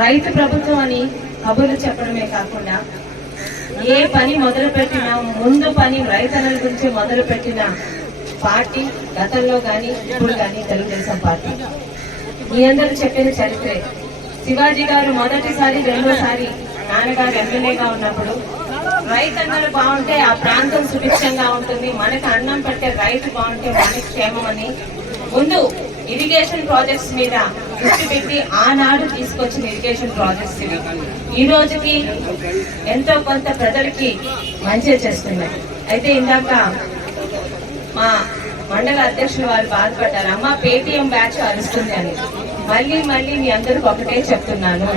రైతు ప్రభుత్వం అని కబుర్లు చెప్పడమే కాకుండా ఏ పని మొదలు పెట్టినా ముందు పని రైతన్నల గురించి మొదలు పెట్టిన పార్టీ గతంలో కానీ ఇప్పుడు కానీ తెలుగుదేశం పార్టీ. మీ అందరూ చెప్పిన చరిత్రే. శివాజీ గారు మొదటిసారి రెండోసారి నాన్నగారు ఎమ్మెల్యేగా ఉన్నప్పుడు రైతన్నలు బాగుంటే ఆ ప్రాంతం సుభిక్షంగా ఉంటుంది మనకి అన్నం పెట్టే రైతు బాగుంటే మనకి క్షేమం అని ముందు ఇరిగేషన్ ప్రాజెక్ట్స్ మీద దృష్టి పెట్టి ఆనాడు తీసుకొచ్చిన ఎడ్యుకేషన్ ప్రాజెక్ట్స్ ఇవి ఈ రోజుకి ఎంతో కొంత ప్రజలకి మంచి చేస్తున్నాయి అయితే ఇందాక మా మండల అధ్యక్షులు వారు బాధపడ్డారు. అమ్మ పేటిఎం బ్యాచ్ అరుస్తుంది అని. మళ్ళీ మళ్ళీ మీ అందరికి ఒకటే చెప్తున్నాను.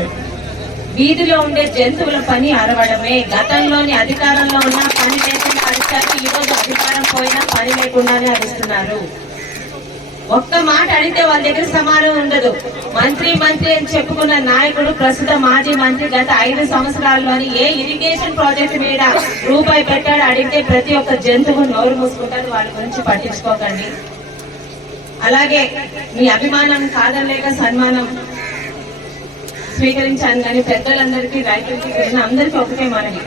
వీధిలో ఉండే జంతువుల పని అరవడమే. గతంలోని అధికారంలో ఉన్న పని లేకుండా అరిచారు ఈ రోజు అధికారం పోయినా పని లేకుండానే అరుస్తున్నారు. ఒక్క మాట అడిగితే వాళ్ళ దగ్గర సమానం ఉండదు. మంత్రి మంత్రి అని చెప్పుకున్న నాయకుడు ప్రస్తుత మాజీ మంత్రి గత ఐదు సంవత్సరాల్లోని ఏ ఇరిగేషన్ ప్రాజెక్ట్ మీద రూపాయి పెట్టాడు అడిగితే ప్రతి ఒక్క జంతువు నోరు మూసుకుంటారు. వాళ్ళ గురించి పట్టించుకోకండి. అలాగే మీ అభిమానం కాదనలేక సన్మానం స్వీకరించాను కానీ పెద్దలందరికీ రైతులకి అందరికీ ఒకటే మనవి.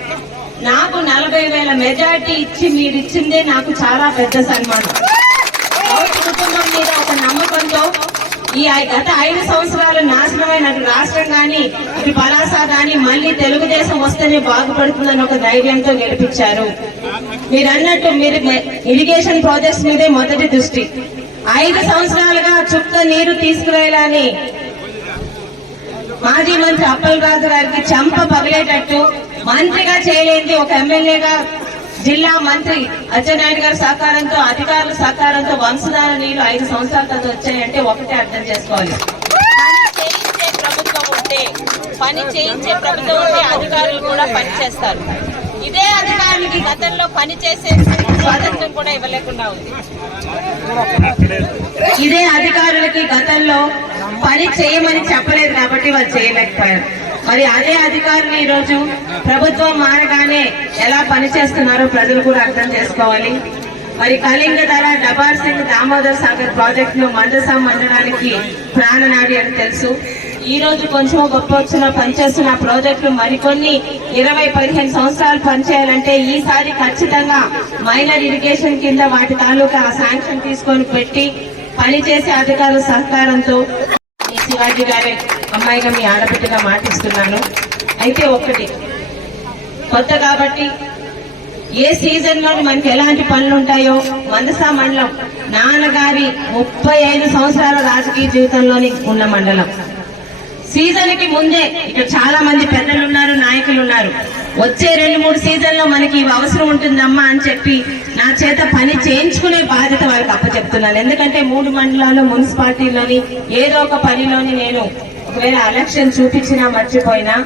నాకు నలభై వేల మెజార్టీ ఇచ్చి మీరు ఇచ్చిందే నాకు చాలా పెద్ద సన్మానం రైతు కుటుంబం మీద ఒక నమ్మకంతో ఈ గత ఐదు సంవత్సరాలు నాశనమైన రాష్ట్రం కానీ ఇటు పలాస కానీ మళ్ళీ తెలుగుదేశం వస్తేనే బాగుపడుతుందని ఒక ధైర్యంతో గెలిపించారు మీరు అన్నట్టు మీరు ఇరిగేషన్ ప్రాజెక్ట్స్ మీదే మొదటి దృష్టి. ఐదు సంవత్సరాలుగా చుక్క నీరు తీసుకురాయాలని మాజీ మంత్రి అప్పల్ రాజు గారికి చంప పగిలేటట్టు మంత్రిగా చేయలేంది ఒక ఎమ్మెల్యేగా జిల్లా మంత్రి అచ్చెన్నాయుడు గారి సహకారంతో అధికారుల సహకారంతో వంశధార నీళ్ళు ఐదు సంవత్సరాల తర్వాత వచ్చాయంటే ఒకటే అర్థం చేసుకోవాలి. పని చేయించే ప్రభుత్వం ఉంటే పని చేయించే ప్రభుత్వం ఉంటే అధికారులు కూడా పని చేస్తారు. ఇదే అధికారులకి గతంలో పని చేసే స్వాతంత్రం కూడా ఇవ్వలేకుండా ఉంది. ఇదే అధికారులకి గతంలో పని చేయమని చెప్పలేదు కాబట్టి వాళ్ళు చేయలేకపోయారు. మరి అదే అధికారులు ఈ రోజు ప్రభుత్వం మారగానే ఎలా పని చేస్తున్నారో ప్రజలు కూడా అర్థం చేసుకోవాలి. మరి కళింగ ధర డబార్ సింగ్ దామోదర్ సాగర్ ప్రాజెక్టును మందసం మండలానికి ప్రాణనాడి అని తెలుసు. ఈ రోజు కొంచెం గొప్ప వచ్చిన పనిచేస్తున్న ప్రాజెక్టులు మరికొన్ని ఇరవై పదిహేను సంవత్సరాలు పనిచేయాలంటే ఈసారి ఖచ్చితంగా మైనర్ ఇరిగేషన్ కింద వాటి తాలూకా శాంక్షన్ తీసుకొని పెట్టి పనిచేసే అధికారుల సహకారంతో శివాజీ గారి అమ్మాయిగా మీ ఆడబిడ్డగా మాటిస్తున్నాను. అయితే ఒక్కటి కొత్త కాబట్టి ఏ సీజన్లో మనకి ఎలాంటి పనులు ఉంటాయో మందసా మండలం నాన్నగారి ముప్పై ఐదు సంవత్సరాల రాజకీయ జీవితంలోని ఉన్న మండలం. సీజన్కి ముందే ఇక్కడ చాలా మంది పెద్దలు ఉన్నారు నాయకులు ఉన్నారు. వచ్చే రెండు మూడు సీజన్లో మనకి ఇవి అవసరం ఉంటుందమ్మా అని చెప్పి నా చేత పని చేయించుకునే బాధ్యత వాళ్ళకి అప్పచెప్తున్నాను. ఎందుకంటే మూడు మండలాలు మున్సిపాలిటీలోని ఏదో ఒక పనిలోని నేను ఒకవేళ ఎలక్షన్ చూపించినా మర్చిపోయినా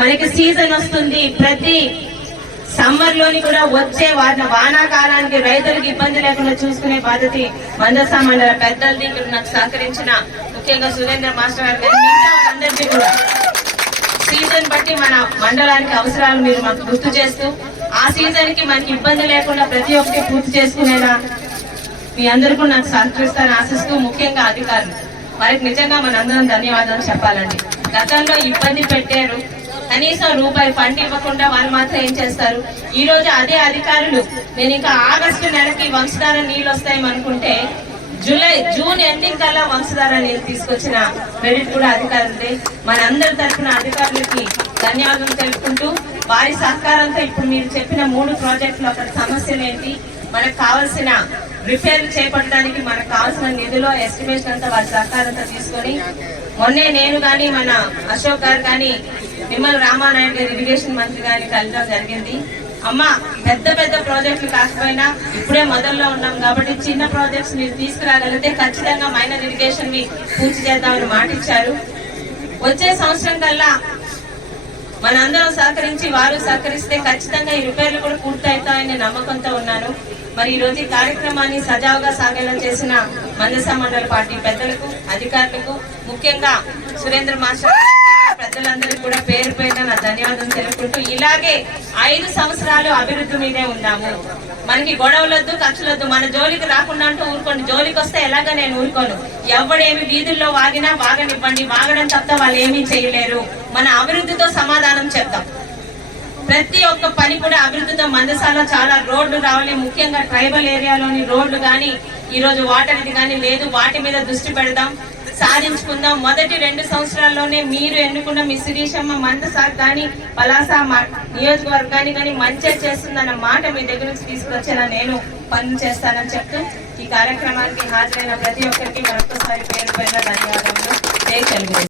మనకి సీజన్ వస్తుంది. ప్రతి సమ్మర్లోని కూడా వచ్చే వారిని వానాకాలానికి రైతులకు ఇబ్బంది లేకుండా చూసుకునే బాధ్యత మందసా మండల పెద్దలది. ఇక్కడ నాకు సహకరించిన ముఖ్యంగా సురేంద్ర మాస్టర్ గారు అందరికీ కూడా. సీజన్ బట్టి మన మండలానికి అవసరాలు మీరు మాకు గుర్తు చేస్తూ ఆ సీజన్కి మనకి ఇబ్బంది లేకుండా ప్రతి ఒక్కటి పూర్తి చేసుకునేలా మీ అందరికీ నాకు సహకరిస్తారని ఆశిస్తూ ముఖ్యంగా అధికారులు. వారికి నిజంగా మనందరం ధన్యవాదాలు చెప్పాలండి. గతంలో ఇబ్బంది పెట్టారు. కనీసం రూపాయి ఫండ్ ఇవ్వకుండా వాళ్ళు మాత్రం ఏం చేస్తారు? ఈ రోజు అదే అధికారులు. నేను ఇంకా ఆగస్టు నెలకి వంశధార నీళ్ళు వస్తాయి అనుకుంటే జూలై జూన్ ఎండింగ్ కల్లా వంశధార తీసుకొచ్చిన క్రెడిట్ కూడా అధికారులే మనందరి తరఫున అధికారులకి ధన్యవాదాలు తెలుపుకుంటూ వారి సహకారంతో ఇప్పుడు మీరు చెప్పిన మూడు ప్రాజెక్టులు అక్కడ సమస్యలు ఏంటి మనకు కావాల్సిన రిపేర్ చేపట్టడానికి మనకు కావాల్సిన నిధులు ఎస్టిమేషన్ అంతా వారి సహకారంతో తీసుకొని మొన్నే నేను కానీ మన అశోక్ గారు కానీ నిమ్మల రామానాయుడు గారు ఇరిగేషన్ మంత్రి గారిని కలగడం జరిగింది. అమ్మ పెద్ద పెద్ద ప్రాజెక్టులు కాకపోయినా ఇప్పుడే మొదల్లో ఉన్నాం కాబట్టి చిన్న ప్రాజెక్ట్స్ మీరు తీసుకురాగలిగితే ఖచ్చితంగా మైనర్ ఇరిగేషన్ని పూర్తి చేద్దామని మాట ఇచ్చారు. వచ్చే సంవత్సరం కల్లా మనందరం సహకరించి వారు సహకరిస్తే ఖచ్చితంగా ఈ రిపేర్లు కూడా పూర్తవుతాయని నమ్మకంతో ఉన్నాను. మరి ఈ రోజు ఈ కార్యక్రమాన్ని సజావుగా సాగేలా చేసిన మందస మండల పార్టీ పెద్దలకు అధికారులకు ముఖ్యంగా సురేంద్ర మాస్టర్ గారికి, కూడా పేరు పేరున నా తెలుపుకుంటూ ఇలాగే ఐదు సంవత్సరాలు అభివృద్ధి మీదే ఉన్నాము. మనకి గొడవలొద్దు ఖర్చులొద్దు మన జోలికి రాకుండా అంటూ ఊరుకోండి. జోలికి వస్తే ఎలాగా నేను ఊరుకోను? ఎవడేమి వీధుల్లో వాగినా వాగనివ్వండి. వాగడం తప్ప వాళ్ళు ఏమీ చేయలేరు. మన అభివృద్ధితో సమాధానం చెప్తాం. ప్రతి ఒక్క పని కూడా అభివృద్ధితో మందసాలో చాలా రోడ్లు రావాలి. ముఖ్యంగా ట్రైబల్ ఏరియాలోని రోడ్లు కానీ ఈరోజు రోజు కానీ లేదు వాటి మీద దృష్టి పెడదాం సాధించుకుందాం. మొదటి రెండు సంవత్సరాల్లోనే మీరు ఎన్నుకున్న మీ శిరీషమ్మ మందసార్ కానీ పలాస నియోజకవర్గాన్ని కానీ మంచి చేస్తుందన్న మాట మీ దగ్గర నుంచి తీసుకొచ్చేలా నేను పనులు చేస్తానని చెప్తూ ఈ కార్యక్రమానికి హాజరైన ప్రతి ఒక్కరికి మరొకసారి పేరు పైన ధన్యవాదములు. జై తెలుగు